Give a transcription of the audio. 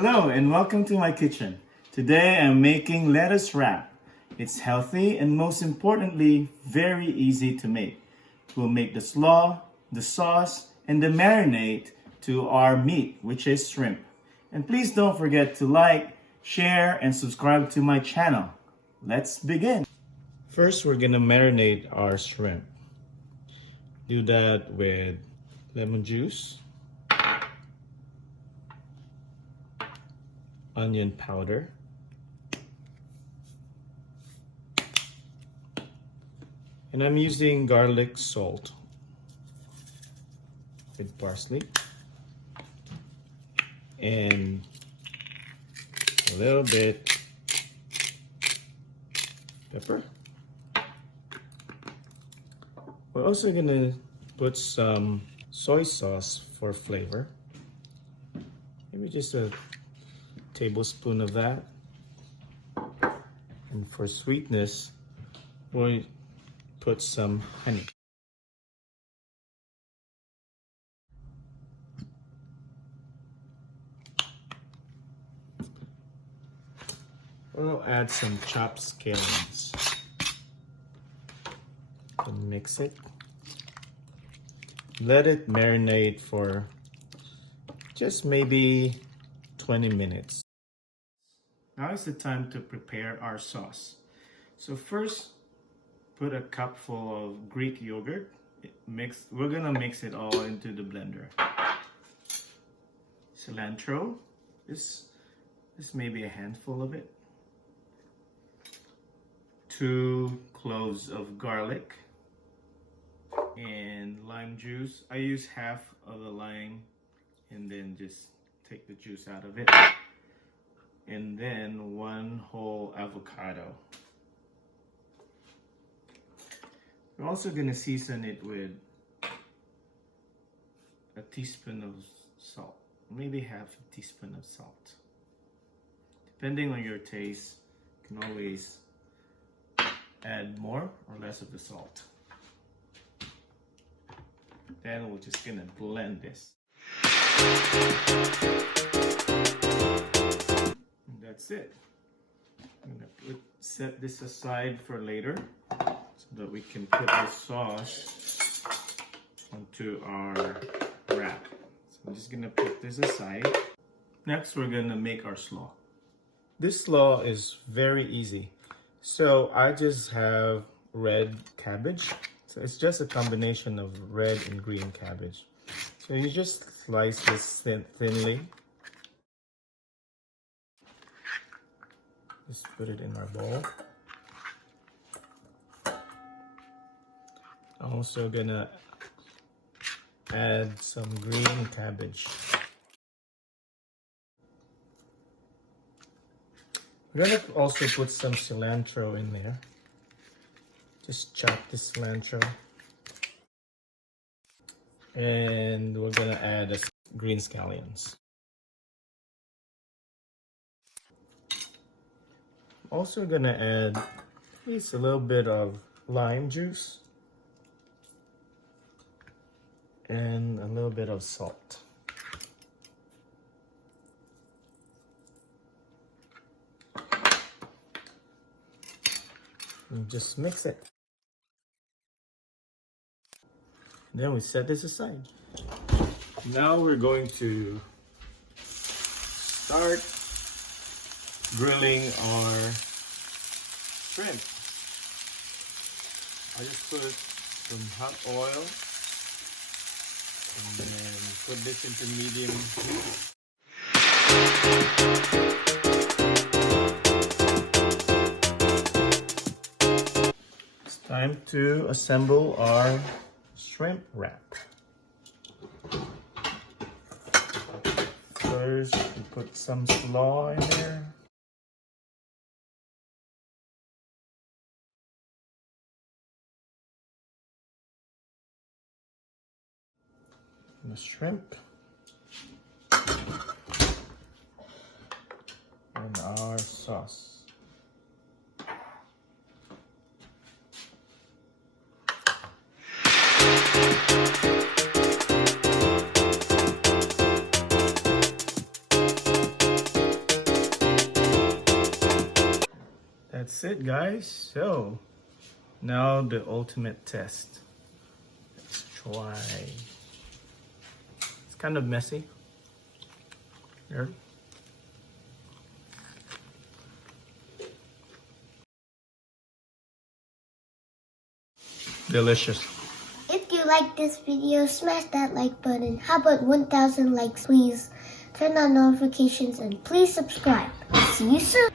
Hello and welcome to my kitchen. Today I'm making lettuce wrap. It's healthy and most importantly, very easy to make. We'll make the slaw, the sauce, and the marinade to our meat, which is shrimp. And please don't forget to like, share, and subscribe to my channel. Let's begin. First, we're gonna marinate our shrimp. Do that with lemon juice, onion powder, and I'm using garlic salt with parsley and a little bit pepper. We're also gonna put some soy sauce for flavor. Maybe just a tablespoon of that. And for sweetness, we'll put some honey. We'll add some chopped scallions and mix it. Let it marinate for just maybe 20 minutes. Now is the time to prepare our sauce. So first, put a cupful of Greek yogurt. We're gonna mix it all into the blender. Cilantro, this may be a handful of it. 2 cloves of garlic. And lime juice. I use half of the lime and then just take the juice out of it. And then 1 whole avocado. We're also gonna season it with a teaspoon of salt, maybe half a teaspoon of salt. Depending on your taste, you can always add more or less of the salt. Then we're just gonna blend this. And that's it. I'm gonna set this aside for later so that we can put the sauce onto our wrap. So I'm just gonna put this aside. Next, we're gonna make our slaw. This slaw is very easy. So I just have red cabbage. So it's just a combination of red and green cabbage. So you just slice this thinly. Just put it in our bowl. I'm also gonna add some green cabbage. We're gonna also put some cilantro in there. Just chop the cilantro. And we're gonna add a green scallions. Also gonna add just a little bit of lime juice and a little bit of salt. And just mix it. Then we set this aside. Now we're going to start grilling our shrimp. I just put some hot oil and then put this into medium heat. It's time to assemble our shrimp wrap. First, we put some slaw in there. And the shrimp. And our sauce. That's it, guys. So now the ultimate test. Let's try. It's kind of messy. Here. Delicious. If you like this video, smash that like button. How about 1,000 likes, please? Turn on notifications and please subscribe. See you soon.